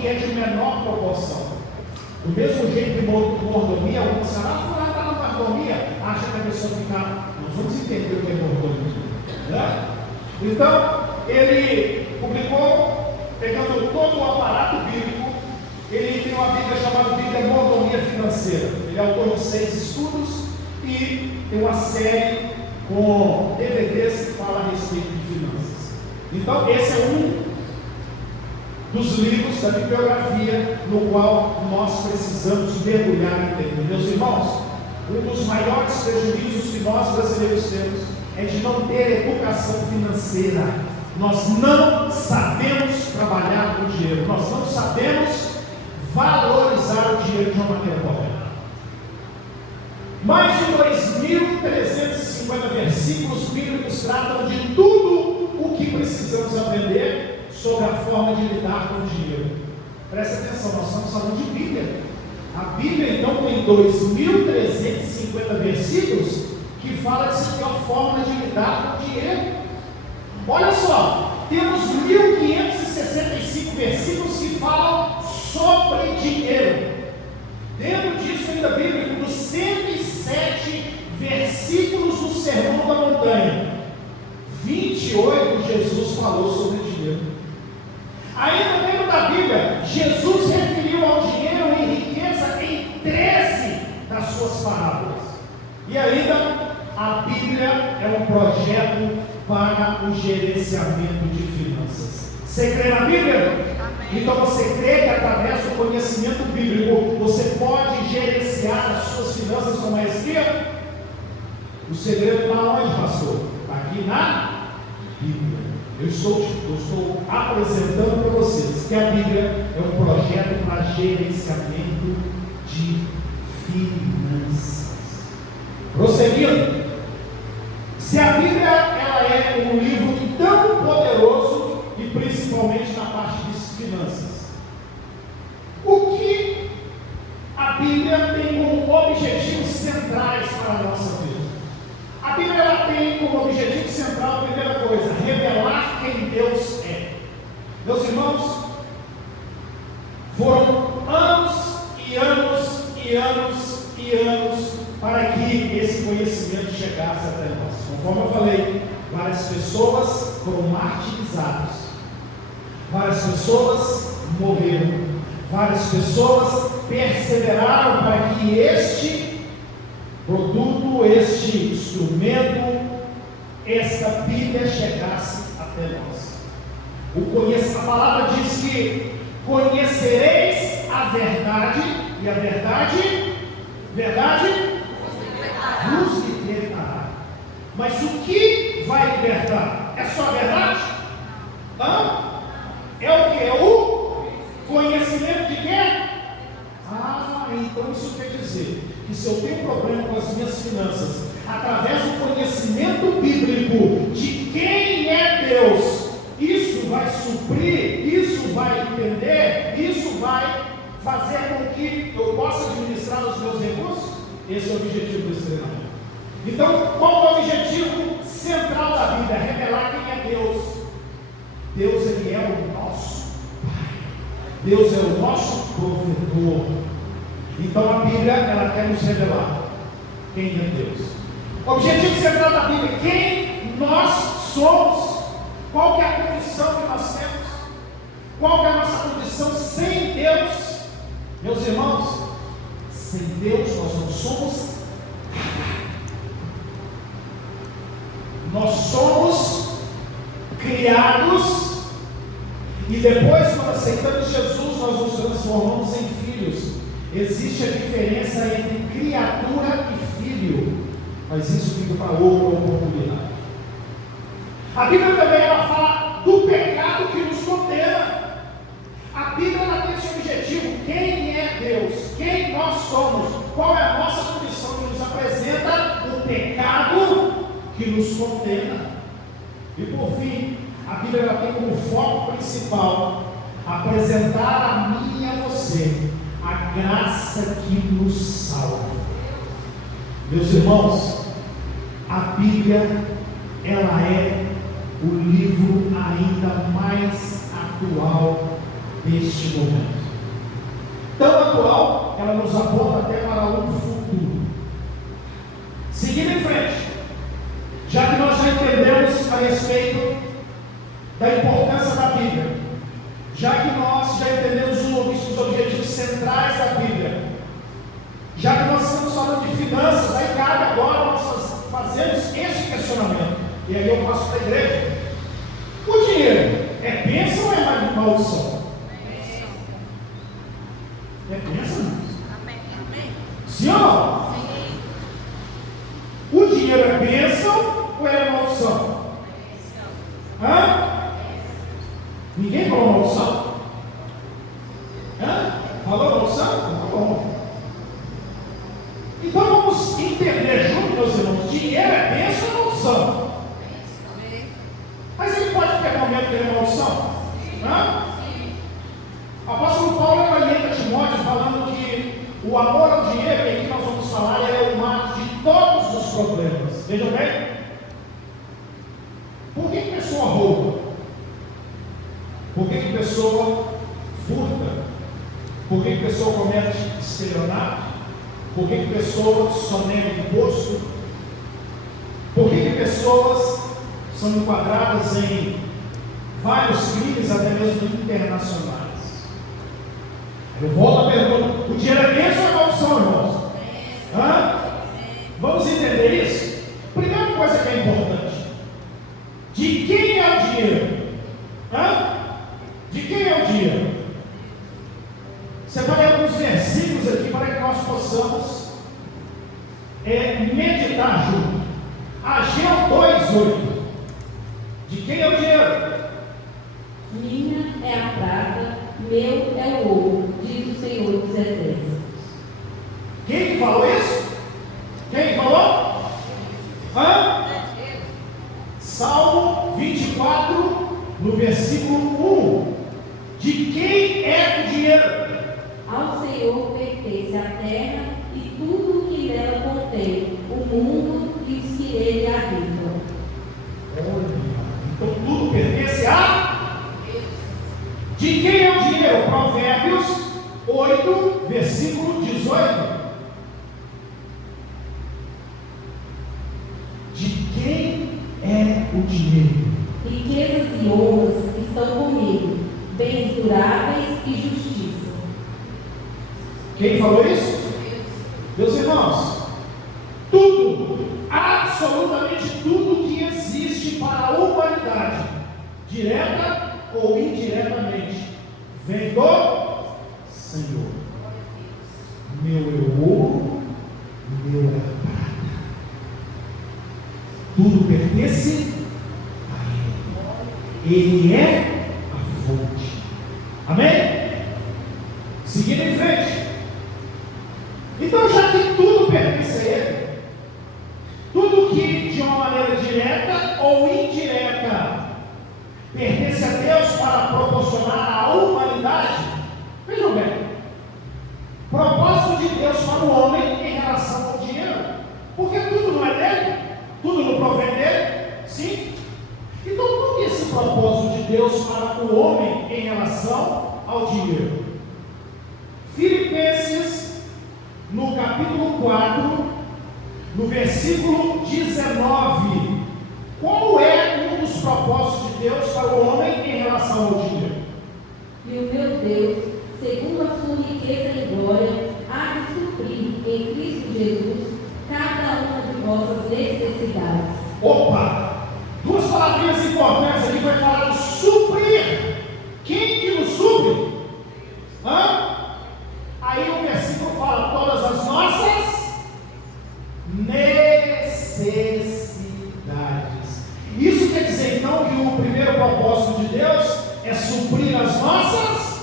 que é de menor proporção. Do mesmo jeito que mordomia, alguns falam, está na mordomia, acha que a pessoa fica. Nós vamos entender o que é mordomia, né? Então, ele publicou, pegando todo o aparato bíblico, ele tem uma Bíblia chamada Bíblia Mordomia Financeira. Ele é autor de 6 estudos e tem uma série com DVDs que fala a respeito de finanças. Então, esse é um dos livros da bibliografia no qual nós precisamos mergulhar e entender. Meus irmãos, um dos maiores prejuízos que nós brasileiros temos é de não ter educação financeira. Nós não sabemos trabalhar com o dinheiro, nós não sabemos valorizar o dinheiro de uma maneira correta. Mais de 2.350 versículos bíblicos tratam de tudo o que precisamos aprender sobre a forma de lidar com o dinheiro. Presta atenção, nós estamos falando de Bíblia. A Bíblia então tem 2.350 versículos que fala de a forma de lidar com o dinheiro. Olha só, temos 1.565 versículos que falam sobre dinheiro. Dentro disso ainda bíblico, dos 107 versículos do Sermão da Montanha, 28 Jesus falou sobre dinheiro. Ainda dentro da Bíblia, Jesus referiu ao dinheiro e riqueza em 13 das suas parábolas. E ainda, a Bíblia é um projeto para o gerenciamento de finanças. Você crê na Bíblia? Amém. Então você crê que através do conhecimento bíblico você pode gerenciar as suas finanças com maestria? O segredo está onde, pastor? Está aqui na Bíblia. Eu estou apresentando para vocês que a Bíblia é um projeto para gerenciamento de finanças. Prosseguindo, se a Bíblia ela é um livro tão poderoso e principalmente na parte de finanças, o que a Bíblia tem como objetivos centrais para a nossa vida? A Bíblia ela tem como objetivo central, a primeira coisa, revelar quem Deus é. Meus irmãos, foram anos e anos e anos e anos para que esse conhecimento chegasse até nós. Conforme eu falei, várias pessoas foram martirizadas, várias pessoas morreram, várias pessoas perseveraram para que este produto, este instrumento, esta Bíblia chegasse até nós. A palavra diz que conhecereis a verdade, e a verdade vos libertará. Mas o que vai libertar? É só a verdade? Não? É o que? É o conhecimento de quem? Então isso quer dizer que se eu tenho problema com as minhas finanças, através do conhecimento bíblico de quem é Deus, isso vai suprir, isso vai entender, isso vai fazer com que eu possa administrar os meus recursos. Esse é o objetivo desse treinamento. Então, qual é o objetivo central da Bíblia? Revelar quem é Deus. Deus, Ele é o nosso Pai. Deus é o nosso provedor. Então, a Bíblia, ela quer nos revelar quem é Deus. O objetivo central da Bíblia, quem nós somos. Qual que é a condição que nós temos? Qual que é a nossa condição sem Deus? Meus irmãos, sem Deus nós não somos nada. Nós somos criados e depois, quando aceitamos Jesus, nós nos transformamos em filhos. Existe a diferença entre criatura e filho, mas isso fica para outra oportunidade. A Bíblia também ela fala do pecado que nos condena. A Bíblia ela tem esse objetivo: quem é Deus, quem nós somos, qual é a nossa condição, que nos apresenta o pecado que nos condena. E por fim, a Bíblia ela tem como foco principal apresentar a mim e a você a graça que nos salva. Meus irmãos, a Bíblia ela é o livro ainda mais atual deste momento. Tão atual, ela nos aponta até para um futuro. Seguindo em frente, já que nós já entendemos a respeito da importância da Bíblia, já que nós já entendemos os objetivos centrais da Bíblia, já que nós estamos falando de finanças, aí cabe agora nós fazermos este questionamento. E aí eu passo para a igreja. O dinheiro é bênção ou é maldição? É bênção? Sim ou não? O dinheiro é bênção ou é maldição? Hã? Ninguém falou maldição? Hã? Falou maldição? Tá bom. Então vamos entender juntos, meus irmãos, dinheiro é bênção ou maldição? Mas ele pode ter momento que ele é maldição? Hã? O apóstolo Paulo orienta Timóteo falando que o amor ao dinheiro, e aqui nós vamos falar, é o mal de todos os problemas. Vejam bem? Por que a pessoa rouba? Por que a pessoa furta? Por que a pessoa comete estelionato? Por que a pessoa sonega imposto? Por que pessoas são enquadradas em vários crimes, até mesmo internacionais? Eu volto à pergunta: o dinheiro é bênção ou é maldição, irmãos? Hã? Vamos entender isso? Primeira coisa que é importante: de quem é o dinheiro? Hã? De quem é o dinheiro? Separei alguns versículos aqui para que nós possamos meditar junto. Ageu 2:8. De quem é o dinheiro? Minha é a prata, meu é o ouro, diz o Senhor dos Exércitos. Quem falou isso? Quem falou? Hã? Salmo 24, no versículo 1. De quem é o dinheiro? Ao Senhor pertence a terra e tudo o que nela contém, o mundo e os que nele habitam. Então tudo pertence a Deus. De quem é o dinheiro? Provérbios 8, versículo 18. De quem é o dinheiro? Riquezas e honras estão comigo, bens duráveis e justiça. Quem falou isso? Meus irmãos, tudo, absolutamente tudo que existe para a humanidade, direta ou indiretamente, vem do Senhor. Meu é o ouro, meu é a prata. Tudo pertence a Ele. Ele é a fonte. Amém? Seguindo em frente. Então, já que tudo pertence a Ele, tudo que de uma maneira direta ou indireta pertence a Deus para proporcionar à humanidade, vejam bem, propósito de Deus para o homem em relação ao dinheiro, porque tudo não é dele, tudo não provém dele, sim? Então, por que esse propósito de Deus para o homem em relação ao dinheiro? Filipenses, no capítulo 4, no versículo 19, qual é um dos propósitos de Deus para o homem em relação ao dinheiro? E o meu Deus, segundo a sua riqueza em glória, há de suprir em Cristo Jesus cada uma de vossas necessidades. Opa! Duas palavrinhas importantes aqui, vai falar de suprir. Quem que nos supre? Hã? Aí o versículo fala todas as nossas necessidades. Isso quer dizer então que o primeiro propósito de Deus é suprir as nossas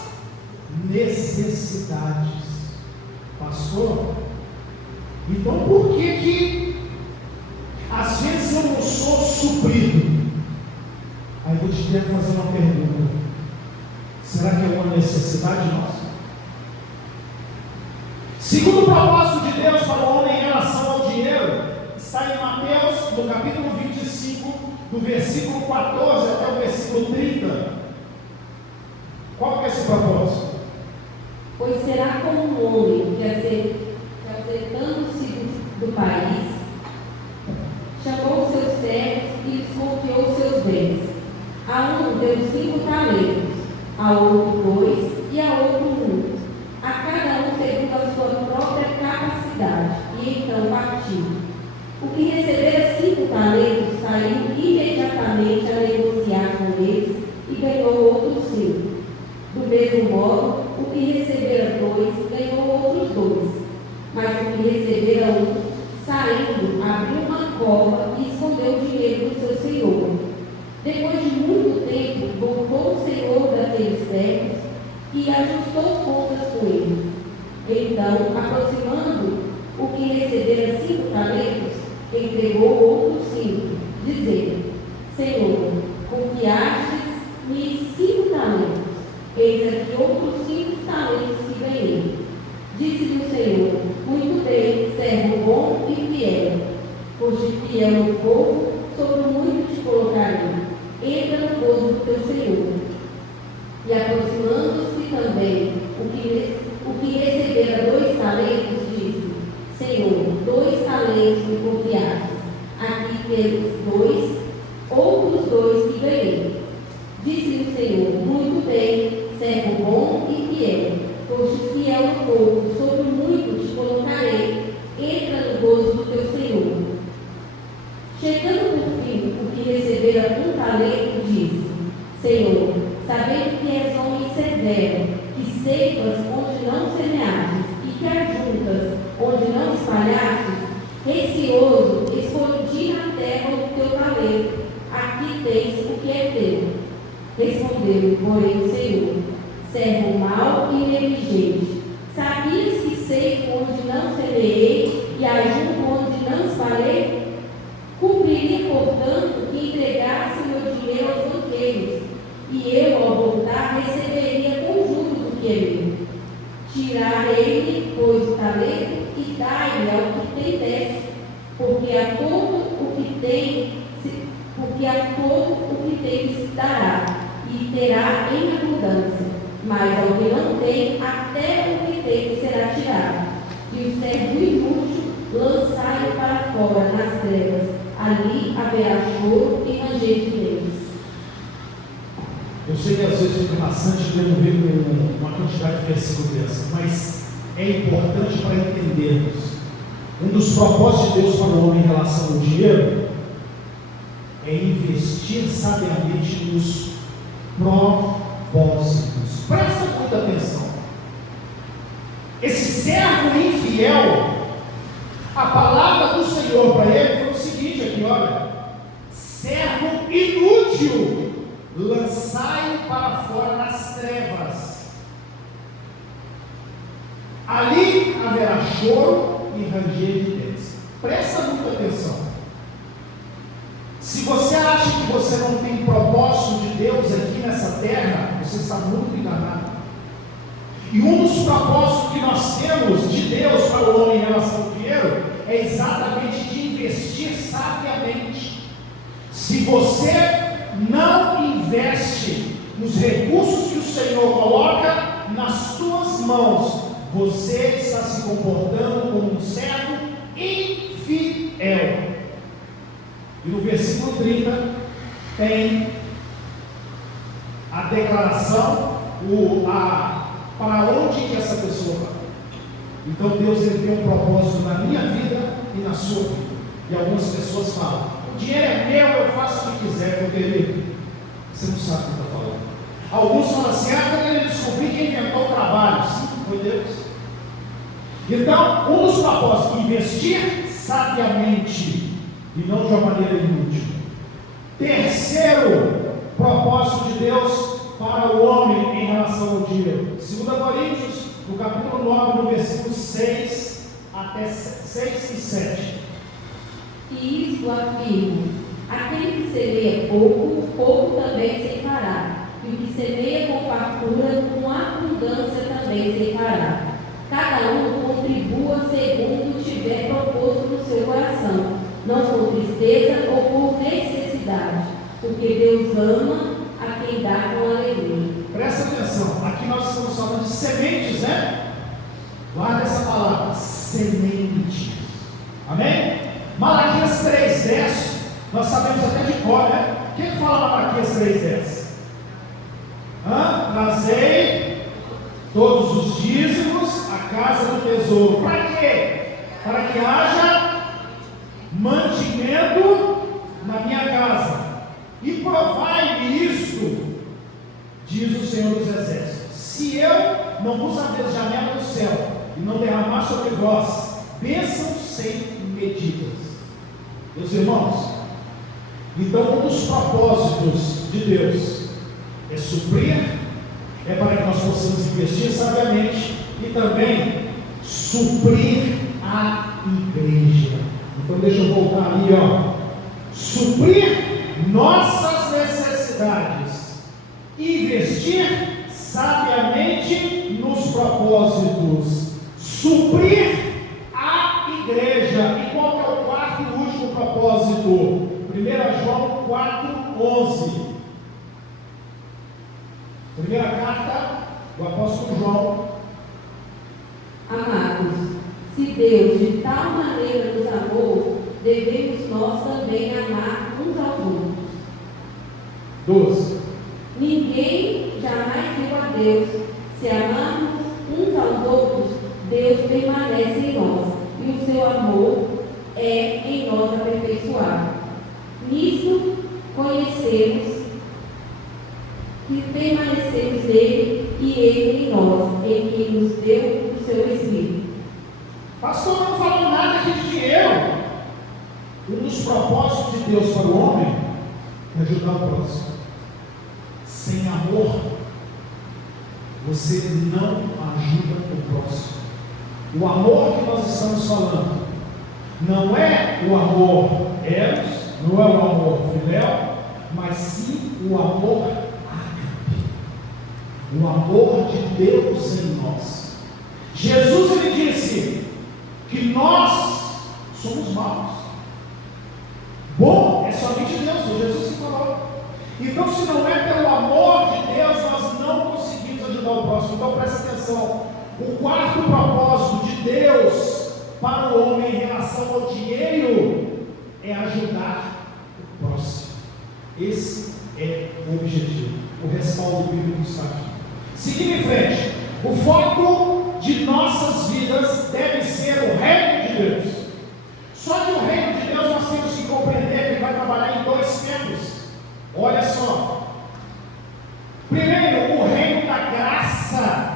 necessidades. Pastor, então por que às vezes eu não sou suprido? Aí eu te quero fazer uma pergunta: será que é uma necessidade nossa? Segundo o propósito de Deus para o homem em relação ao dinheiro, está em Mateus, no capítulo 25, do versículo 14 até o versículo 30. Qual que é esse propósito? ausentando-se do país, chamou seus servos e lhes confiou seus bens. A um deu 5 talentos, a outro 2 e a outro 1, a cada um segundo a sua própria capacidade, e então partiu. O que recebera 5 talentos saiu imediatamente a negociar com eles e ganhou outros 5. Do mesmo modo, o que recebera 2 ganhou outros 2. Mas o que recebera 1, saindo, abriu uma cova e escondeu o dinheiro do seu senhor. Depois de muito tempo, voltou o senhor daqueles servos e ajustou contas com eles. Então, aproximando o que recebera 5 talentos, entregou outros 5, dizendo: Senhor, confiastes-me 5 talentos, eis aqui outros 5 talentos que ganhei. Disse-lhe o Senhor: Muito bem, servo bom e fiel. Foste fiel no pouco, sobre o muito te colocarei. Entra no gozo do teu Senhor. E aproximando-se também o que recebera 2 talentos, disse: Senhor, 2 talentos me confiastes. Aqui temos 2, outros 2 que ganhei. Disse-lhe o Senhor: Muito bem, servo bom e fiel. Foste fiel no pouco, sobre o muito te colocarei. Entra no gozo do teu Senhor. Chegando por fim, o que recebera 1 talento, disse: Senhor, sabendo que és homem severo, que ceifas onde não semeastes e que ajuntas onde não espalhastes, receoso, escondi na terra o teu talento. Aqui tens o que é teu. Respondeu-lhe, porém, o Senhor: servo mau e negligente, sabias que ceifo onde não semeei e ajunto onde não espalhei? Cumpriria, portanto, que entregasse o meu dinheiro aos banqueiros, e eu, ao voltar, receberia com juros o que é meu. Tirarei-lhe, pois, o talento e dai-lhe ao que tem 10, porque a todo o que tem se dará, e terá em abundância, mas ao que não tem, até o que tem será tirado. E o servo inútil lançai-o para fora nas trevas, ali haverá choro e ranger de dentes. Eu sei que às vezes fica bastante lendo ver uma quantidade de versículos dessa, mas é importante para entendermos. Um dos propósitos de Deus para o homem em relação ao dinheiro é investir sabiamente nos propósitos. Presta muita atenção. Esse servo infiel, a palavra do Senhor para ele foi o seguinte aqui, olha: servo inútil, lançai-o para fora nas trevas, ali haverá choro e ranger de dentes. Presta muita atenção. Se você acha que você não tem propósito de Deus aqui nessa terra, você está muito enganado. E um dos propósitos que nós temos de Deus para o homem em relação ao dinheiro é exatamente de investir sabiamente. Se você não investe nos recursos que o Senhor coloca nas suas mãos, você está se comportando como um servo infiel. E no versículo 30 tem a declaração, para onde que essa pessoa vai. Então Deus ele tem um propósito na minha vida e na sua vida. E algumas pessoas falam: o dinheiro é meu, eu faço o que quiser. Meu querido, você não sabe o que está falando. Alguns falam assim: quando ele descobriu quem inventou o trabalho. Sim, foi Deus. Então, um dos propósitos: investir sabiamente e não de uma maneira inútil. Terceiro propósito de Deus para o homem em relação ao dinheiro. 2 Coríntios, no capítulo 9, no versículo 6 até 6 e 7. E isto afirmo: aquele que semeia pouco, pouco também ceifará, e o que semeia com fartura, com abundância também ceifará. Cada um contribua segundo tiver proposto no seu coração, não com tristeza ou por necessidade, porque Deus ama a quem dá com alegria. Presta atenção, aqui nós estamos falando de sementes, né? Guarda essa palavra. semente. Amém? Malaquias 3:10, nós sabemos até de cor, né? O que fala Malaquias 3:10? Trazei todos os dízimos à casa do tesouro. Para quê? Para que haja mantimento na minha casa. E provai-me isto, diz o Senhor dos Exércitos: se eu não vos abrir a janela do céu e não derramar sobre vós bênçãos sem medidas. Meus irmãos, então um dos propósitos de Deus é suprir, é para que nós possamos investir sabiamente e também suprir a igreja. Então deixa eu voltar ali, suprir nossas necessidades, investir sabiamente nos propósitos, suprir a igreja. E qual é o quarto e último propósito? 1 João 4:11. Primeira carta do apóstolo João. Amados, se Deus de tal maneira nos amou, devemos nós também amar uns aos outros. 12. Ninguém jamais viu a Deus. Se amarmos uns aos outros, Deus permanece em nós, e o seu amor é em nós aperfeiçoado. Nisso conhecemos que permanecemos nele e ele em nós, em que nos deu o seu Espírito. Pastor, não falou nada aqui de dinheiro. Um dos propósitos de Deus para o homem é ajudar o próximo. Sem amor, você não ajuda o próximo. O amor que nós estamos falando não é o amor eros, não é o amor filial, mas sim o amor ágape, o amor de Deus em nós. Jesus, ele disse que nós somos maus. Bom é somente Deus, foi Jesus que falou. Então, se não é pelo amor de Deus, nós não conseguimos ajudar o próximo. Então, presta atenção. O quarto propósito de Deus para o homem em relação ao dinheiro é ajudar o próximo. Esse é o objetivo. O respaldo bíblico está aqui. Seguindo em frente, o foco de nossas vidas deve ser o reino de Deus. Só que o reino de Deus nós temos que compreender que ele vai trabalhar em dois tempos. Olha só. Primeiro, o reino da graça,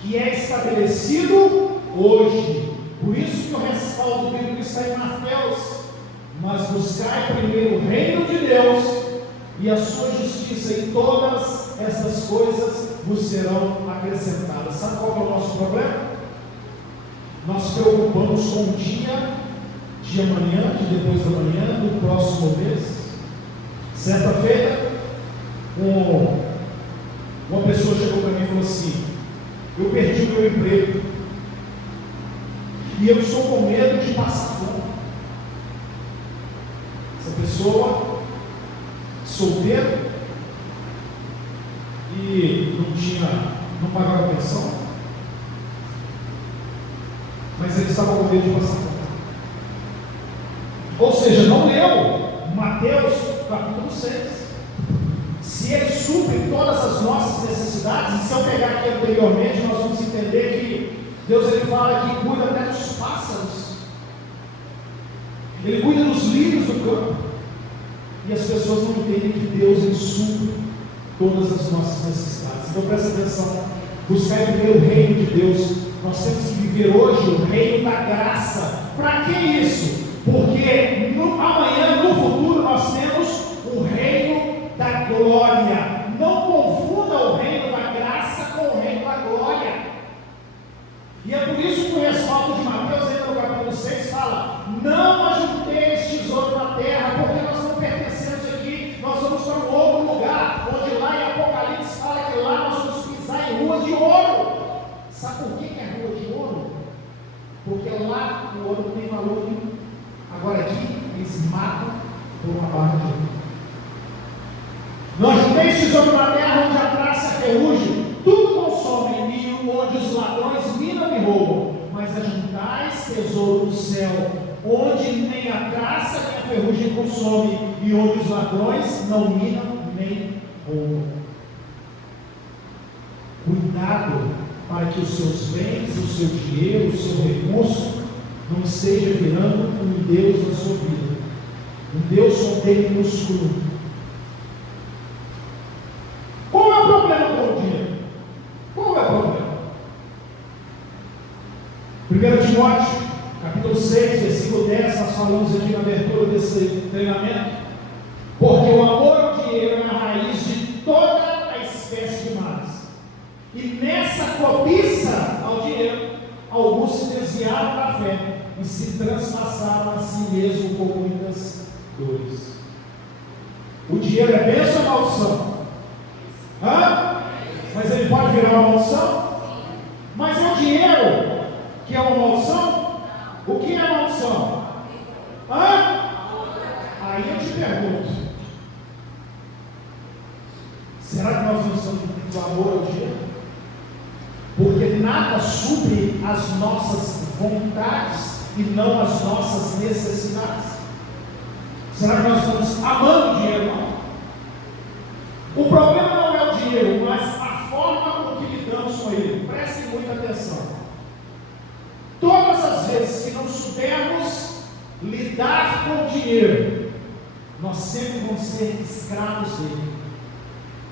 que é estabelecido hoje. Por isso que o respaldo bíblico está em Mateus. Mas buscai primeiro o reino de Deus e a sua justiça, e todas essas coisas vos serão acrescentadas. Sabe qual é o nosso problema? Nós preocupamos com o dia de amanhã, de depois da manhã, do próximo mês. Certa feita, uma pessoa chegou para mim e falou assim: eu perdi o meu emprego e eu estou com medo de passar fome. Essa pessoa, solteira, e não pagava pensão, mas ele estava com medo de passar fome. Ou seja, não leu Mateus capítulo 6. Se ele supre todas as nossas necessidades, e se eu pegar aqui anteriormente, nós vamos entender que Deus, ele fala que cuida até dos pássaros, ele cuida dos lírios do campo, e as pessoas não entendem que Deus, ele supre todas as nossas necessidades. Então presta atenção, buscar primeiro o reino de Deus. Nós temos que viver hoje o reino da graça. Para que isso? Porque amanhã, no futuro, nós temos o reino da glória. Não confunda o reino da graça com o reino da glória. E é por isso que o respaldo de Mateus, ainda no capítulo 6, fala: não ajunteis tesouro na terra, porque nós não pertencemos aqui, nós vamos para um outro lugar, onde lá em Apocalipse fala que lá nós vamos pisar em ruas de ouro. Sabe por que é rua de ouro? Porque lá o ouro não tem valor nenhum. Agora aqui, eles matam por uma barra de ouro. Não ajunteis tesouro na terra, onde a traça e a ferrugem tudo consomem, e onde os ladrões minam e roubam. mas ajuntais tesouro no céu, onde nem a traça nem a ferrugem consome, e onde os ladrões não minam nem roubam. Cuidado para que os seus bens, o seu dinheiro, o seu recurso não esteja virando um Deus na sua vida, um Deus com D minúsculo. Qual é o problema com o dinheiro? Qual é o problema? 1 Timóteo, capítulo 6, versículo 10, nós falamos aqui na abertura desse treinamento, porque o amor ao dinheiro é a raiz de toda a espécie de males. E nessa cobiça ao dinheiro, alguns se desviaram da fé e se transpassaram a si mesmo com muitas dores. O dinheiro é bênção ou maldição? Mas ele pode virar uma maldição? Mas é o dinheiro que é uma maldição? O que é maldição? Aí eu te pergunto, será que nós não estamos do amor ao dinheiro? Porque nada supre as nossas vontades e não as nossas necessidades. Será que nós estamos amando o dinheiro? Não. O problema não é o dinheiro, mas a forma com que lidamos com ele. Prestem muita atenção. Todas as vezes que não soubermos lidar com o dinheiro, nós sempre vamos ser escravos dele.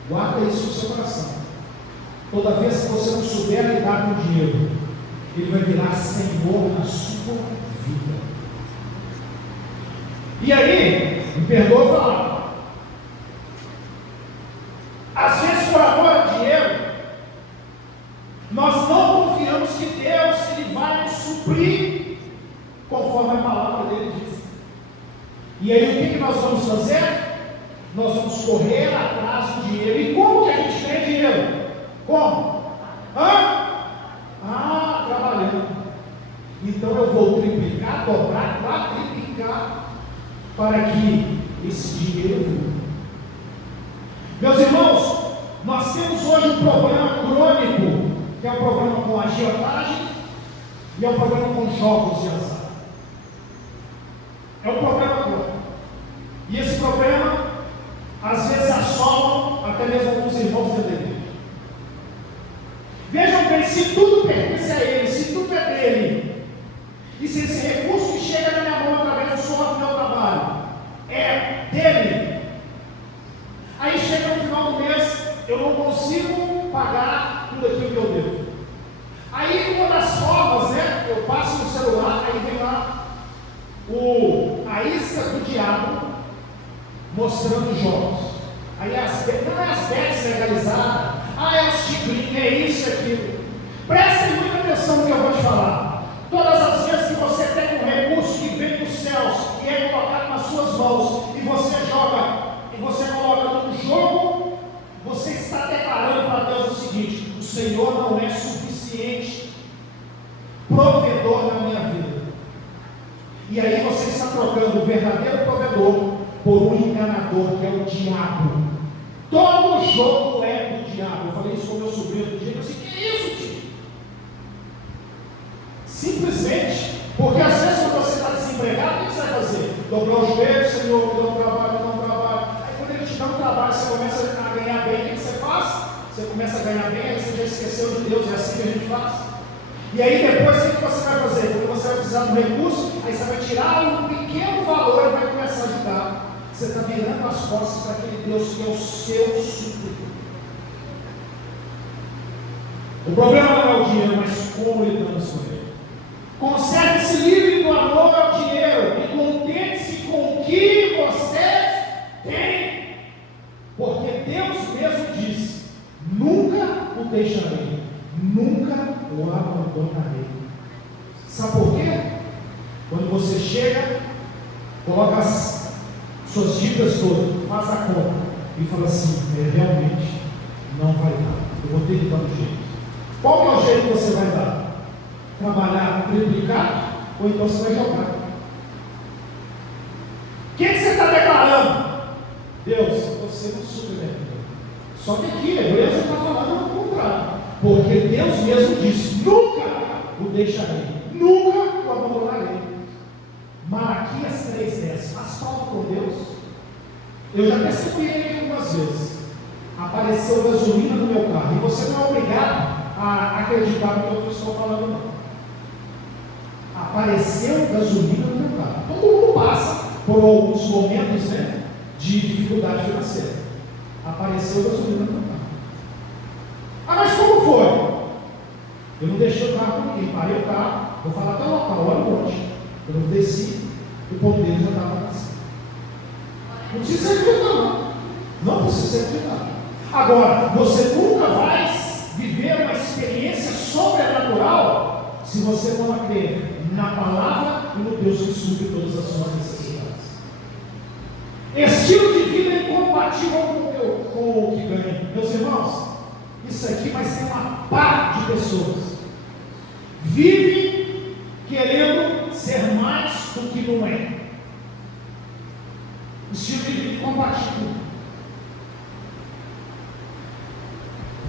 Guarda isso no seu coração. Toda vez que você não souber lidar com o dinheiro, ele vai virar senhor na sua vida. E aí, me perdoa falar, às vezes por amor ao dinheiro, nós não confiamos que Deus ele vai nos suprir conforme a palavra dele diz. E aí o que nós vamos fazer? Nós vamos correr atrás do dinheiro. E como que a gente ganha dinheiro? Como? Trabalhando. Então eu vou triplicar, dobrar, quadriplicar para que esse dinheiro venha. Meus irmãos, nós temos hoje um problema crônico, que é o problema com agiotagem e é o problema com jogos de azar. É um problema crônico. E esse problema, às vezes, assola até mesmo alguns irmãos da igreja. Vejam bem, se tudo pertence a ele, se tudo é dele, e se esse recurso que chega na minha mão através do suor do meu trabalho é dele, aí chega no final do mês, eu não consigo pagar tudo aquilo que eu devo. Aí uma das formas, eu passo no celular, aí vem lá a isca do diabo mostrando jogos. Aí não é as bets legalizadas, é os tigrinhos, é isso e aquilo. Prestem muita atenção no que eu vou te falar. Todas as vezes que você tem um recurso que vem dos céus e é colocado nas suas mãos, e você joga, e você coloca no jogo, você está declarando para Deus o seguinte: o Senhor não é suficiente provedor na minha vida. E aí você está trocando o verdadeiro provedor por um enganador, que é o diabo. Todo jogo é do diabo. Eu falei isso com meu sobrinho do dia, eu disse: que é isso, tio? Simplesmente, porque às vezes quando você está desempregado, o que você vai fazer? Dobrar os joelhos, Senhor, me dá um trabalho, me dá um trabalho. Aí quando ele te dá um trabalho, você começa a ganhar bem, o que você faz? Você começa a ganhar bem, aí você já esqueceu de Deus, é assim que a gente faz. E aí depois, o que você vai fazer? Quando você vai precisar de um recurso, aí você vai tirar um pequeno valor e vai começar a ajudar. Você está virando as costas para aquele Deus que é o seu supridor. O problema não é o dinheiro, mas como lidamos com ele. Conserve-se livre do amor ao dinheiro e contente-se com o que você tem. Porque Deus mesmo disse: nunca o deixarei, nunca o abandonarei. Sabe por quê? Quando você chega, coloca as suas dívidas todas, faz a conta e fala assim: realmente não vai dar, eu vou ter que dar um jeito. Qual que é o jeito que você vai dar? Trabalhar triplicado, ou então você vai jogar? O que você está declarando? Deus, você não supre. Só que aqui a igreja está falando o contrário, porque Deus mesmo disse: nunca o deixarei, nunca o abandonarei. Malaquias 3,10. Faz falta com Deus? Eu já percebi aqui algumas vezes. Apareceu gasolina no meu carro. E você não é obrigado a acreditar no que eu estou falando, não. Apareceu gasolina no meu carro. Todo mundo passa por alguns momentos, né, de dificuldade financeira. Apareceu gasolina no meu carro. Ah, mas como foi? Eu não deixei o carro com ninguém. Parei o carro. Vou falar até o local. Olha o monte. Eu não desci. O ponteiro já estava nascendo. Não precisa ser acreditado, não. Não precisa ser acreditado. Agora, você nunca vai viver uma experiência sobrenatural se você não crer na palavra e no Deus que supre todas as suas necessidades. Estilo de vida incompatível com o que ganha. Meus irmãos, isso aqui vai ser uma par de pessoas. Vive querendo ser mais do que não é. Estilo de vida incompatível.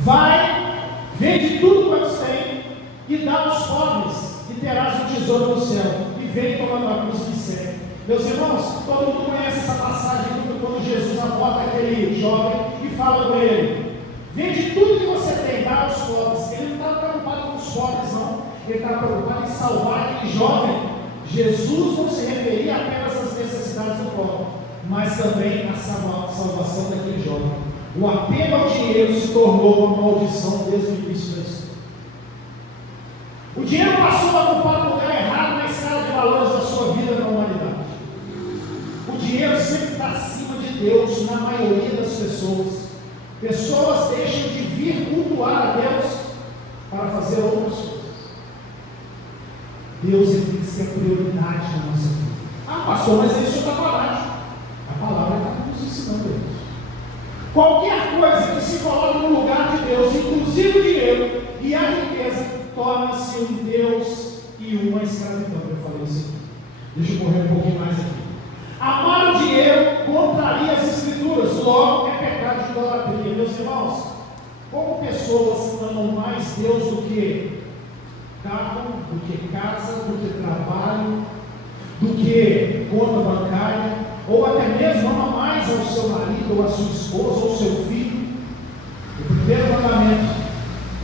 Vai, vende tudo quanto tem e dá aos pobres, e terás um tesouro no céu. E vem tomando a cruz que segue. Meus irmãos, todo mundo conhece essa passagem quando Jesus aborda aquele jovem e fala com ele: vende tudo que você tem, dá aos pobres. Ele não está preocupado com os pobres, não. Ele está preocupado em salvar aquele jovem. Jesus não se referia apenas às necessidades do pobre, mas também à salvação daquele jovem. O apego ao dinheiro se tornou uma maldição desde o início da história. O dinheiro passou a ocupar o lugar errado na escala de valores da sua vida na humanidade. O dinheiro sempre está acima de Deus na maioria das pessoas. Pessoas deixam de vir cultuar a Deus para fazer outras coisas. Deus tem que ser prioridade na nossa vida. Ah, pastor, mas isso está falando. A palavra está nos ensinando isso. Qualquer coisa que se coloque no lugar de Deus, inclusive o dinheiro e a riqueza, torna-se um Deus e uma escravidão. Eu falei isso aqui. Deixa eu correr um pouquinho mais aqui. Amar o dinheiro contraria as escrituras, logo é pecado de idolatria. Meus irmãos, como pessoas amam mais Deus do que carro, do que casa, do que trabalho, do que conta bancária, ou até mesmo ama mais ao seu marido, ou a sua esposa, ou seu filho. O primeiro mandamento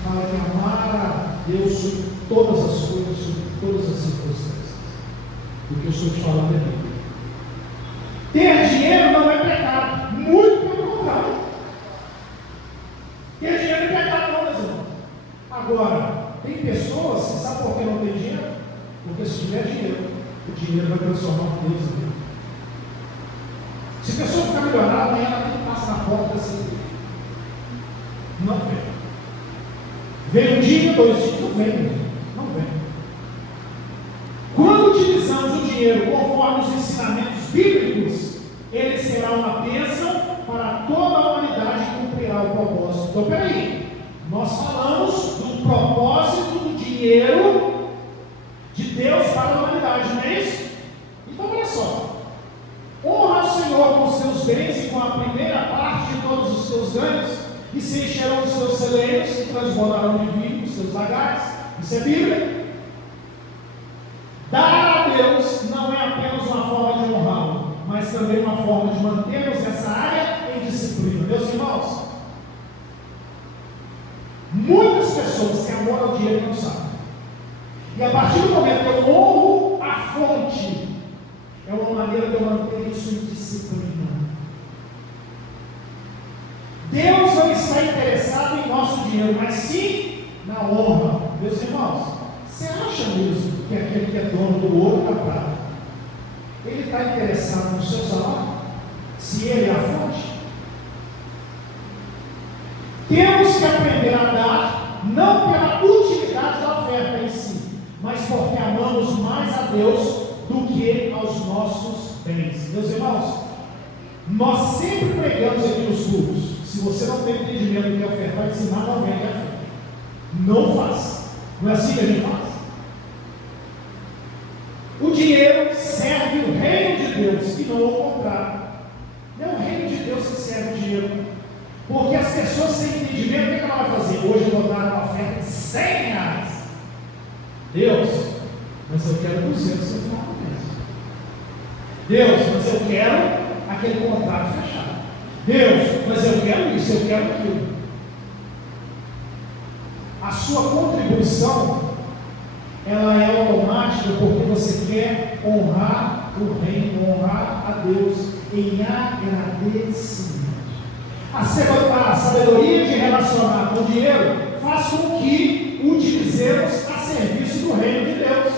fala que amar a Deus sobre todas as coisas, sobre todas as circunstâncias. O que eu estou te falando aqui. Ter dinheiro não é pecado, muito pelo contrário. Ter dinheiro é pecado, não, meus irmãos. Agora, tem pessoas que sabem por que não tem dinheiro? Porque se tiver dinheiro, o dinheiro vai transformar o Deus em Deus. Se a pessoa ficar milionária, amanhã ela tem que passar na porta assim. Não vem. Vem um dia, 2 dias, não vem. Não vem. Quando utilizamos o dinheiro conforme os ensinamentos bíblicos, ele será uma bênção para toda a humanidade e cumprirá o propósito. Então, peraí. Nós falamos do propósito do dinheiro de Deus para a humanidade, não é isso? Então, olha só. Honra o Senhor com os seus bens e com a primeira parte de todos os seus ganhos, e se encherão os seus celeiros e transbordarão de vinho os seus lagares. Isso é Bíblia. Dar a Deus não é apenas uma forma de honrá-lo, mas também uma forma de mantermos essa área em disciplina. Meus irmãos, muitas pessoas têm amor ao dinheiro e não sabem. E a partir do momento que eu honro a fonte, é uma maneira de eu manter isso em disciplina. Deus não está interessado em nosso dinheiro, mas sim na honra. Meus irmãos, você acha mesmo que aquele que é dono do ouro e da prata, ele está interessado no seu salário? Se ele é a fonte? Temos que aprender a dar, não pela utilidade da oferta em si, mas porque amamos mais a Deus do que aos nossos bens. Meus irmãos, nós sempre pregamos aqui nos cultos. Se você não tem entendimento do que é oferta, vai ensinar, não vem que é oferta. Não faça. Não é assim que a gente faz. O dinheiro serve o reino de Deus e não o contrário. Não é o reino de Deus que serve o dinheiro. Porque as pessoas sem entendimento, o que ela vai fazer? Hoje eu vou dar uma oferta de R$100. Deus, mas eu quero 200 no final do mês. Deus, mas eu quero aquele contrato fechado. Deus, mas eu quero isso, eu quero aquilo. A sua contribuição, ela é automática porque você quer honrar o reino, honrar a Deus em agradecimento. A sabedoria de relacionar com o dinheiro faz com que o utilizemos a serviço do reino de Deus.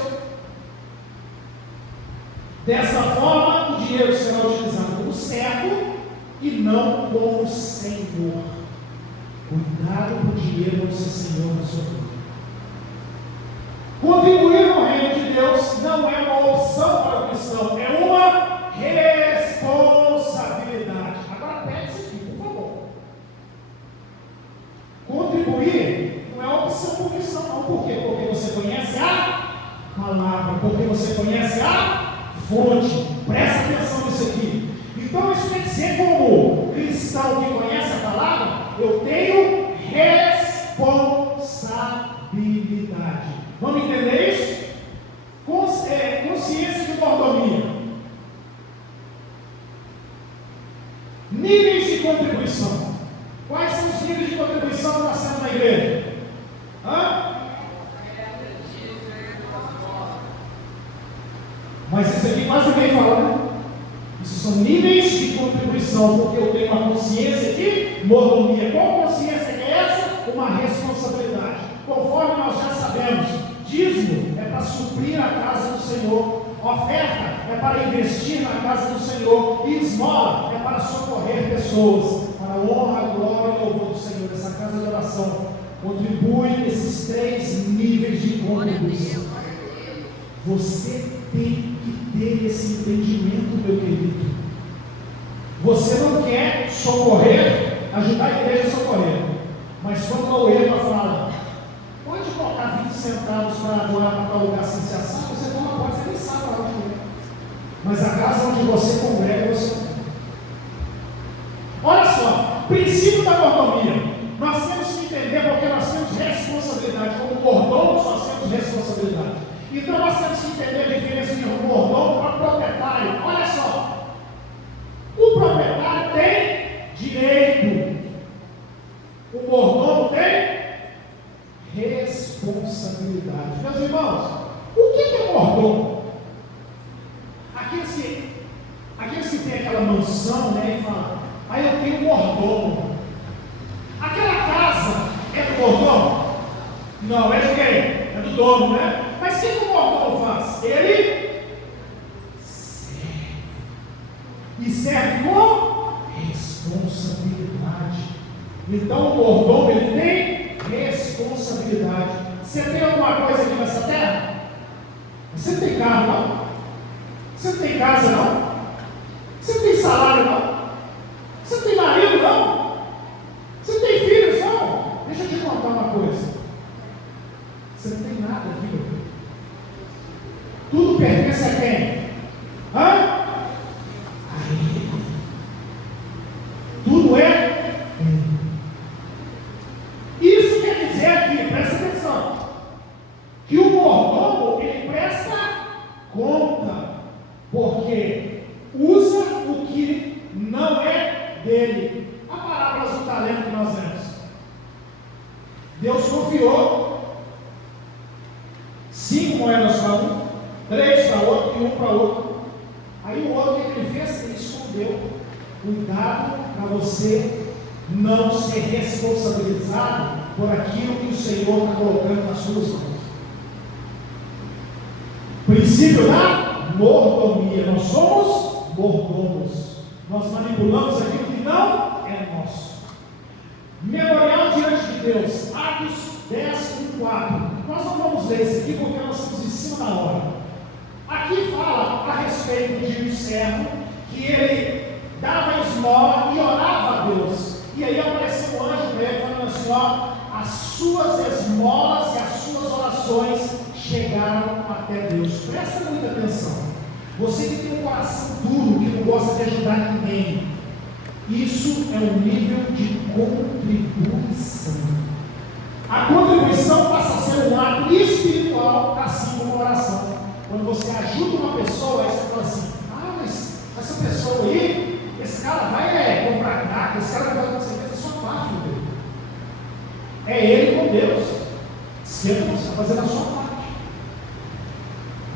Dessa forma, o dinheiro será utilizado como servo e não como senhor. Cuidado para o dinheiro não ser senhor na sua vida. Contribuir no reino de Deus não é uma opção para o cristão, é uma responsabilidade. Agora pega isso aqui, por favor. Contribuir não é uma opção para o cristão, não. Por quê? Porque você conhece a palavra, porque você conhece a fonte. Presta atenção nisso aqui. Então isso quer dizer, como cristão que conhece a palavra, eu tenho responsabilidade. Vamos entender isso? Consciência de mordomia. Níveis de contribuição. Quais são os níveis de contribuição que nós temos na igreja? Mas isso aqui quase ninguém fala, né? Isso são níveis de contribuição, porque eu tenho uma consciência de mordomia. Qual consciência que é essa? Uma responsabilidade. Conforme nós já sabemos, dízimo é para suprir a casa do Senhor, oferta é para investir na casa do Senhor, e esmola é para socorrer pessoas, para a honra, glória e louvor do Senhor. Essa casa de oração contribui nesses 3 níveis de contribuição. Você tem que ter esse entendimento, meu querido. Você não quer socorrer, ajudar a igreja a socorrer, mas quando a Oema fala, pode colocar 20 centavos para doar para tal lugar sem sensação, você não pode, você nem sabe para onde é. Mas a casa onde você congrega, você não tem. Olha só, princípio da mordomia. Nós temos que entender porque nós temos responsabilidade. Como mordomos, nós temos responsabilidade. Então nós temos que entender a diferença de um mordomo para proprietário. Olha só, o proprietário tem direito, o mordomo tem responsabilidade. Meus irmãos, o que é mordomo? Aqueles que têm aquela mansão, né, e falam, eu tenho mordomo. Aquela casa é do mordomo? Não, é de quem? É do dono, né? Mas o que o mordomo faz? Ele serve. E serve com responsabilidade. Então o mordomo, ele tem responsabilidade. Você tem alguma coisa aqui nessa terra? Você não tem carro, não? Você não tem casa, não? Você não tem salário, não? Você não tem marido, não? Você não tem filhos, não? Deixa eu te contar uma coisa. Você não tem nada aqui, meu filho. Tudo pertence a quem? Tudo é isso quer dizer aqui, presta atenção, que o mordomo, ele presta conta, porque usa o que não é dele. A parábola do talento que nós vemos. Deus confiou 5 moedas para um, 3 para outro e 1 para outro. Aí o outro que ele fez, ele escondeu. Cuidado para você não ser responsabilizado por aquilo que o Senhor está colocando nas suas mãos. Princípio da mordomia. Nós somos mordomos. Nós manipulamos aquilo que não é nosso. Memorial diante de Deus. Atos 10, 1, 4. Nós não vamos ler isso aqui porque nós estamos em cima da hora. Aqui fala a respeito de um servo que ele dava esmola e orava a Deus. E aí apareceu um anjo para ele falando assim, as suas esmolas e as suas orações chegaram até Deus. Presta muita atenção. Você que tem um coração duro, que não gosta de ajudar ninguém, isso é um nível de contribuição. A contribuição passa a ser um ato espiritual, assim como a oração. ajuda uma pessoa, aí você fala assim, mas essa pessoa aí, esse cara vai comprar crack, esse cara vai fazer você fez a sua parte, meu Deus. É ele com Deus. Esquenta, você está fazendo a sua parte.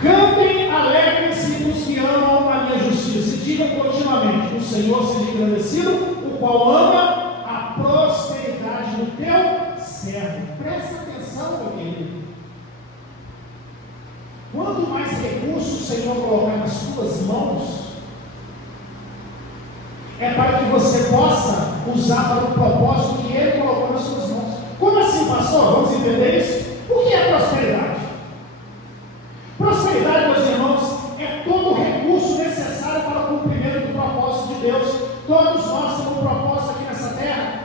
Cantem, alegrem-se os que amam a minha justiça, e digam continuamente: o Senhor seja engrandecido, o qual ama a prosperidade do teu servo. Presta atenção, meu querido. Quanto mais recursos o Senhor colocar nas tuas mãos, é para que você possa usar para o propósito que Ele colocou nas suas mãos. Como assim, pastor? Vamos entender isso? O que é prosperidade? Prosperidade, meus irmãos, é todo o recurso necessário para o cumprimento do propósito de Deus. Todos nós temos um propósito aqui nessa terra.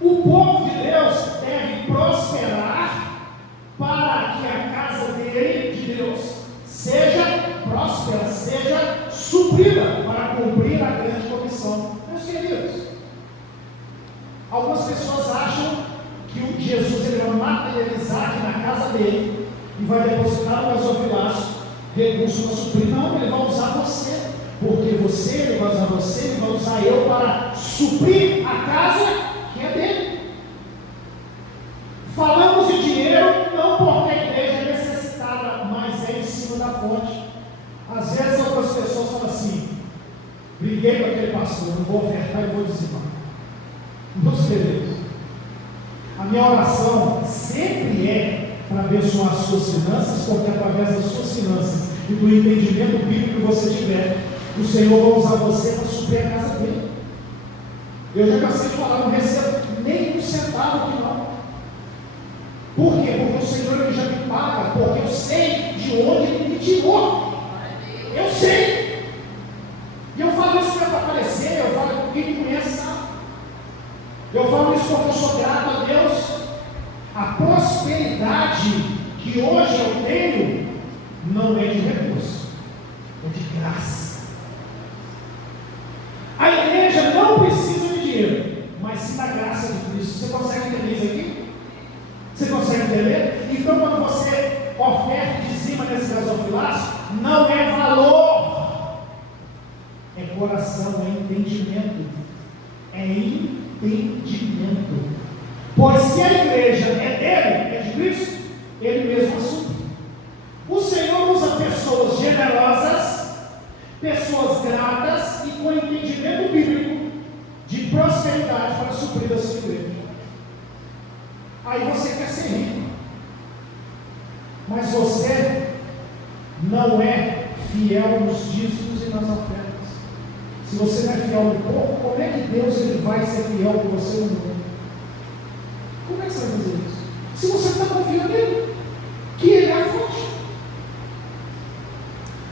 O povo de Deus deve prosperar para que a casa dele, de Deus, seja próspera, seja suprida para cumprir a grande comissão. Meus queridos, algumas pessoas acham que o Jesus ele vai materializar aqui na casa dele e vai depositar no gasofilaço recurso para suprir. Não, ele vai usar você, porque ele vai usar você, ele vai usar eu para suprir a casa que é dele. Falamos de dinheiro não porque a igreja é necessitada, mas é em cima da fonte. Às vezes algumas pessoas falam assim: briguei com aquele pastor, não vou ofertar e vou dizimar. Meus queridos, a minha oração sempre é para abençoar as suas finanças, porque através das suas finanças e do entendimento bíblico que você tiver, o Senhor vai usar você para suprir a casa dele. Eu já cansei de falar, não recebo nem um centavo aqui não. Por quê? Porque o Senhor ele já me paga, porque eu sei de onde Ele me tirou. Eu sei. E eu falo isso não é para aparecer, eu falo com quem me conhece sabe. Eu falo isso porque eu sou grato a Deus. A prosperidade que hoje eu tenho não é de recurso, é de graça. A igreja não precisa de dinheiro, mas sim da graça de Cristo. Você consegue entender isso aqui? Você consegue entender? Então, quando você oferta e dizima nesse gasofilaço, não é valor, é coração, é entendimento. É entendimento. Pois se a igreja é dele, é de Cristo, ele mesmo assume. O Senhor usa pessoas generosas, pessoas gratas e com entendimento bíblico de prosperidade para suprir a sua igreja. Aí você quer ser rico, mas você não é fiel nos dízimos e nas ofertas. Se você não é fiel no pouco, como é que Deus ele vai ser fiel com você no mundo? Como é que você vai fazer isso? Se você está confiando nele, que ele é a fonte.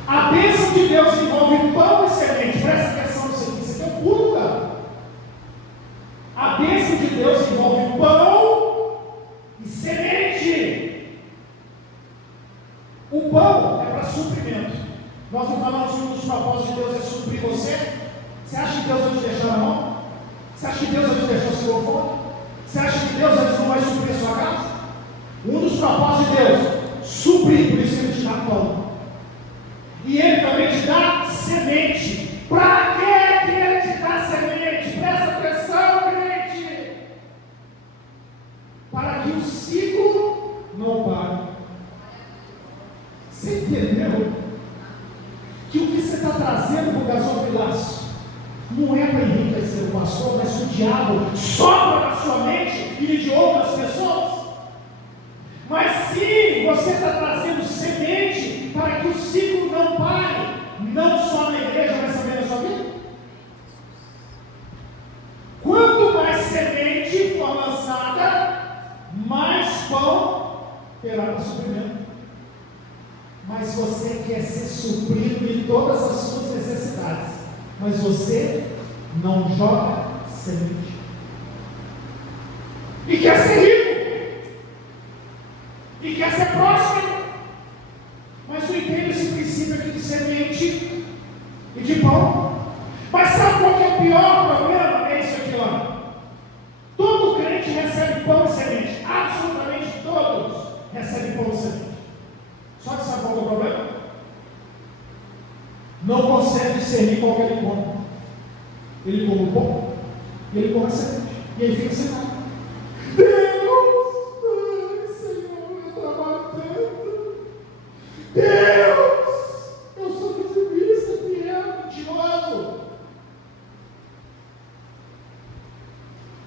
A bênção de Deus envolve pão e semente. Presta atenção nisso aqui, isso aqui é o puro lugar. A bênção de Deus envolve pão e semente. O pão é para suprimento. Nós não falamos que um dos propósitos de Deus é suprir você. Você acha que Deus vai te deixar na mão? Você acha que Deus vai te deixar se for fome? Você acha que Deus não vai suprir a sua casa? Um dos propósitos de Deus, suprir, por isso Ele te dá pão. E Ele também te dá semente. Para que Ele te dá semente? Presta atenção, crente. Para que o ciclo não pare. Você entendeu? Que o que você está trazendo para o gasofilaço não é para enriquecer o pastor, mas que o diabo sopra na sua mente e de outras pessoas. Mas se você está trazendo semente para que o ciclo não pare, não só na igreja, mas também na sua vida. Quanto mais semente for lançada, mais pão terá para suprimento. Mas você quer ser suprido em todas as suas necessidades, mas você não joga semente. E quer ser rico, e quer ser próspero, mas não entende esse princípio aqui de semente e de pão. Mas sabe qual que é o pior problema? É isso aqui, ó. Todo crente recebe pão e semente, absolutamente todos recebem pão e semente. Só que sabe qual é o problema? não consegue discernir qual que ele come. Ele come o pão e ele come a semente. E aí fica sentado. Deus, ai, Senhor, eu trabalho tanto. Deus, eu sou dizimista, fiel, mentiroso.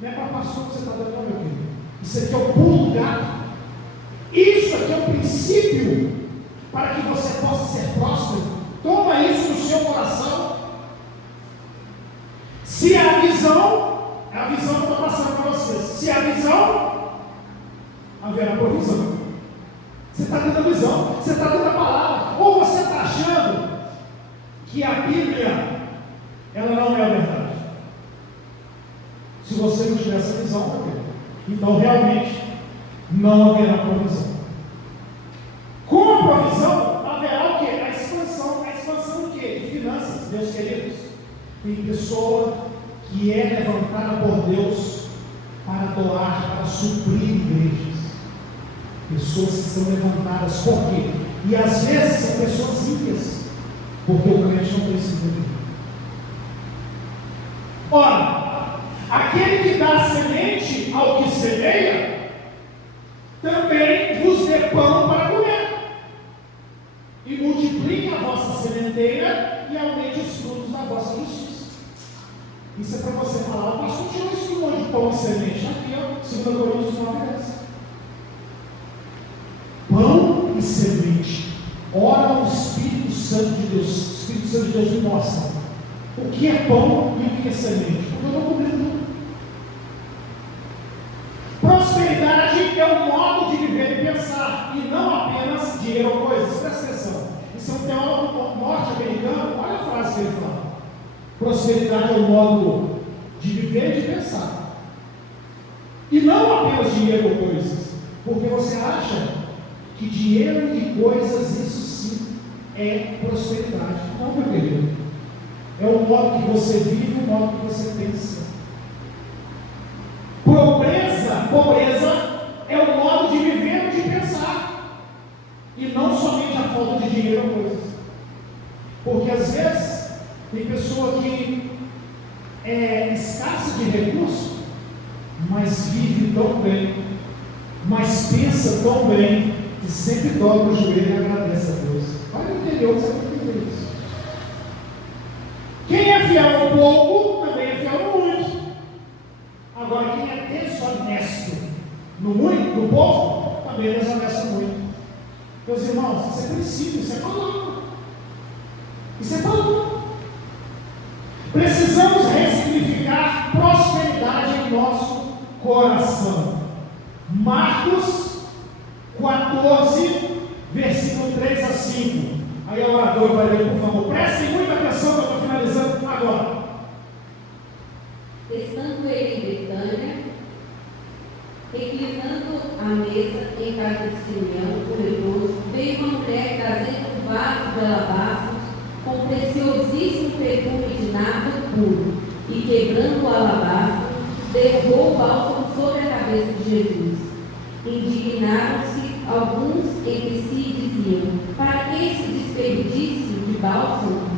Não é para pastor que você está dando, não, meu querido. Isso aqui é o pulo do gato. Isso aqui é o princípio para que você possa ser próspero. Toma isso no seu coração. Se a visão que eu estou passando para vocês, se a visão, haverá provisão. Você está tendo a visão, você está tendo a palavra, ou você está achando que a Bíblia, ela não é a verdade. Se você não tiver essa visão, então realmente não haverá provisão. Com a provisão, haverá o quê? A expansão do quê? De finanças, meus queridos. Tem pessoa que é levantada por Deus para doar, para suprir igrejas. Pessoas que são levantadas por quê? E às vezes são pessoas ímpias, porque o crente não tem esse poder. Ora, aquele que dá semente ao que semeia, também vos dê pão para comer, e multiplique a vossa sementeira e aumente os frutos da vossa justiça. Isso é para você falar, o pastor tirou isso do monte de pão e semente. Aqui, ó, 2 Coríntios 9:10. Pão e semente. Ora, o Espírito Santo de Deus, o Espírito Santo de Deus me mostra o que é pão e o que é semente. Porque eu estou comendo tudo. Prosperidade é um modo de viver e pensar, e não apenas dinheiro ou coisas. Presta atenção. Isso é um teólogo norte-americano. Olha a frase que ele fala. Prosperidade é um modo de viver e de pensar. E não apenas dinheiro ou coisas. Porque você acha que dinheiro e coisas, isso sim é prosperidade. Não, meu querido. É o modo que você vive, o modo que você pensa. Pobreza é o modo de viver e de pensar. E não somente a falta de dinheiro ou coisas. Porque às vezes tem pessoa que é escassa de recursos, mas vive tão bem, mas pensa tão bem, e sempre dobra o joelho e agradece a Deus. Vai no interior, você vai entender isso. Quem é fiel ao pouco, também é fiel no muito. Agora, quem é desonesto no muito, no pouco, também é desonesto no muito. Meus irmãos, isso é princípio, isso é palavra. Isso é palavra. Precisamos ressignificar prosperidade em nosso coração. Marcos 14, versículo 3 a 5. Aí o orador vai ler, por favor. Prestem muita atenção que eu estou finalizando agora. Estando ele em Betânia, reclinando a mesa em casa de Simeão, o leproso, veio uma mulher trazendo vasos de alabastro com preciosíssimo perfume de nardo puro, e quebrando o alabastro, derrubou o bálsamo sobre a cabeça de Jesus. Indignaram-se alguns entre si e diziam: para que esse desperdício de bálsamo?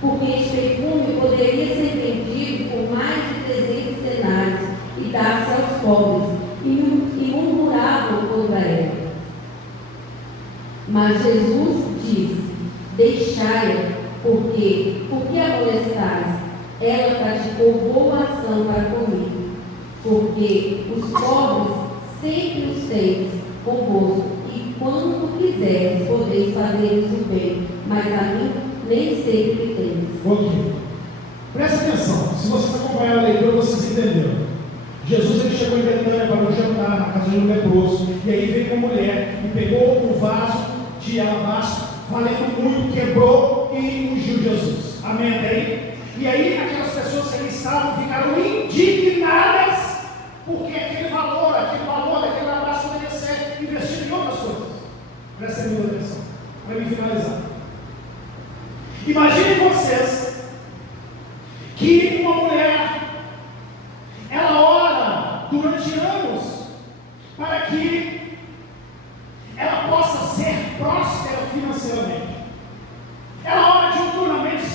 Porque este perfume poderia ser vendido por mais de 300 denários e dar-se aos pobres, e murmuravam contra ela. Mas Jesus disse: deixai-a, porque a molestais? Ela praticou boa ação para comigo, porque os pobres sempre os tendes convosco, e quando quiseres podeis fazer-lhes o bem, mas a mim nem sempre tendes. Ok. Presta atenção, se vocês acompanharam a leitura, vocês entenderam. Jesus ele chegou em Betânia para um jantar na casa de um leproso, e aí veio uma mulher e pegou um vaso de alabastro, valendo muito, quebrou e ungiu Jesus. Amém? E aí aquelas pessoas que ali estavam ficaram indignadas, porque aquele valor daquele alabastro poderia ser investido em outras coisas. Presta muita atenção, para me finalizar. Imaginem vocês que uma mulher, ela ora durante anos para que ela possa ser próspera financeiramente. Ela ora diuturnamente,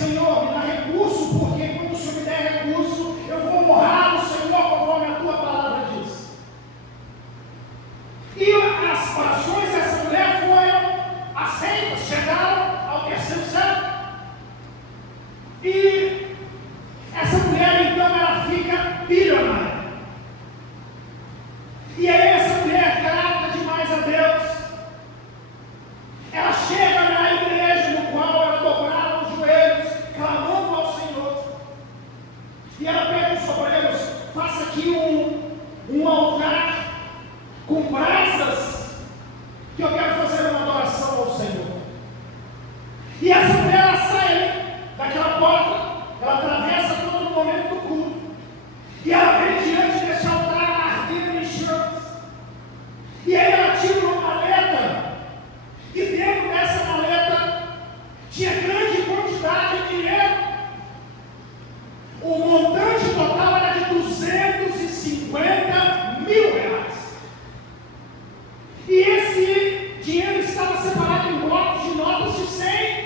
dinheiro estava separado em blocos de notas de 100.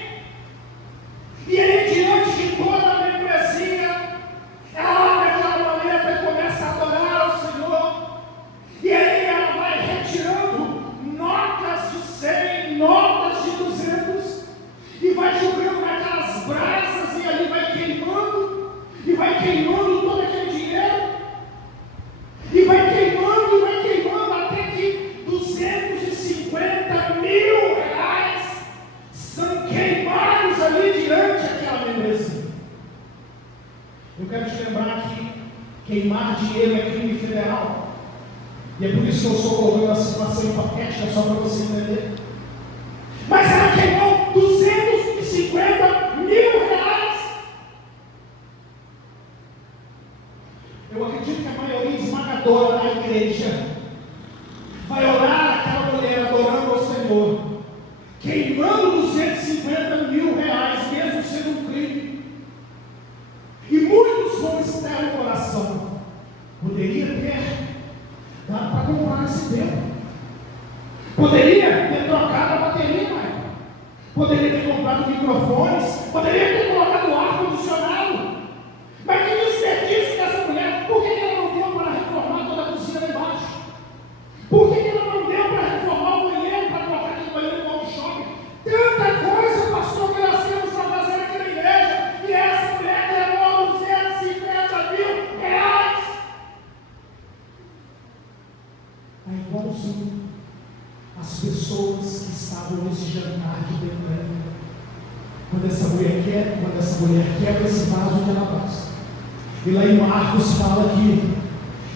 E aí, diante de toda a membresia, ela abre aquela maleta e começa a adorar ao Senhor. E aí ela vai retirando notas de 100, notas de 200, e vai jogando naquelas brasas, e ali vai queimando, e vai queimando todo aquele dinheiro, e vai queimando, até que 250 mil reais são queimados ali diante daquela membresia. Eu quero te lembrar que queimar dinheiro é crime federal. E é por isso que eu estou colocando a situação hipotética só para você entender. Mas ela queimou 250 mil reais. Eu acredito que a maioria esmagadora da igreja vai orar aquela mulher adorando ao Senhor, queimando 250 mil reais, mesmo sendo um crime. E muitos vão estar no coração. Poderia ter dado para comprar esse tempo. Poderia ter trocado a bateria, Michael. Poderia ter comprado microfones. Poderia ter colocado ar-condicionado. Mas que desperdício dessa mulher. Por que ela não deu para reformar toda a cozinha lá embaixo? Por que ela não deu para reformar o banheiro, para colocar aquele banheiro no home shopping? Tanta coisa, pastor, que nós temos para fazer aqui na igreja. E essa mulher levou 250 mil reais. É igualzinho as pessoas que estavam nesse jantar de Betânia. Quando essa mulher quebra esse vaso de alabastro. E lá em Marcos fala que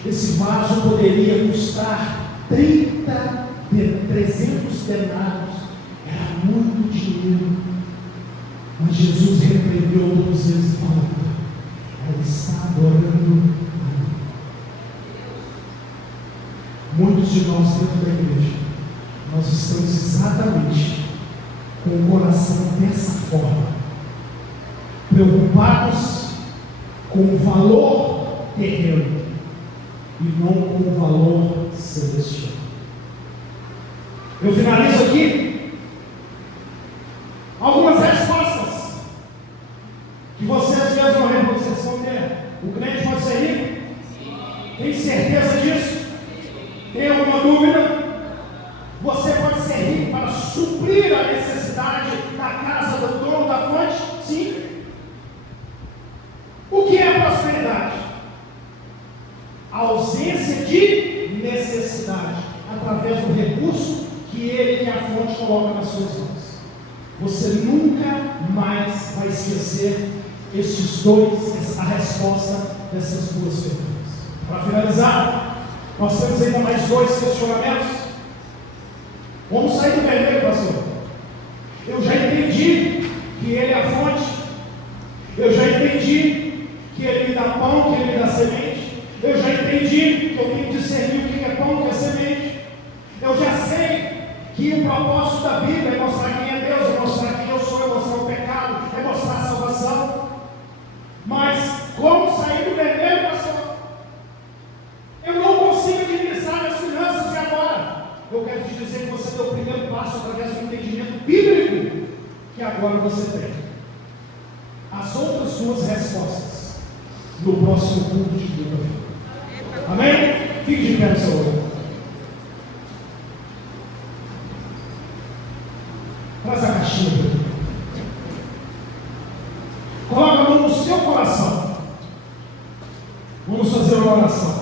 esse vaso poderia custar 300 denários. Era muito dinheiro. Mas Jesus repreendeu todos eles e falou: ela está adorando a mim. Muitos de nós dentro da igreja, nós estamos exatamente com o coração dessa forma, preocupados com o valor terreno e não com o valor celestial. Eu finalizo aqui algumas respostas que vocês mesmos vão responder. O crente pode ser rico? Tem certeza disso? Tem alguma dúvida? Você pode ser rico para suprir a necessidade da casa do dono da fonte? Sim. O que é prosperidade? A ausência de necessidade, através do recurso que ele, que a fonte, coloca nas suas mãos. Você nunca mais vai esquecer a resposta dessas duas perguntas. Para finalizar, nós temos ainda mais 2 questionamentos. Vamos sair do vermelho, pastor. Eu já entendi que ele é a fonte. Eu já entendi que ele me dá pão, que ele me dá semente. Eu já entendi que eu tenho que discernir o que é pão, o que é semente. Eu já sei que o propósito da Bíblia é mostrar quem é Deus, é mostrar quem eu sou, é mostrar o pecado, é mostrar a salvação. Mas como sair do vermelho, pastor? Eu não consigo administrar as finanças e agora? Eu quero te dizer que você deu o primeiro passo através do entendimento bíblico que agora você tem. As outras 2 respostas no próximo culto de quinta-feira. Amém? Fique de pé no seu lugar. Traz a caixinha para mim. Coloca a mão no seu coração. Vamos fazer uma oração.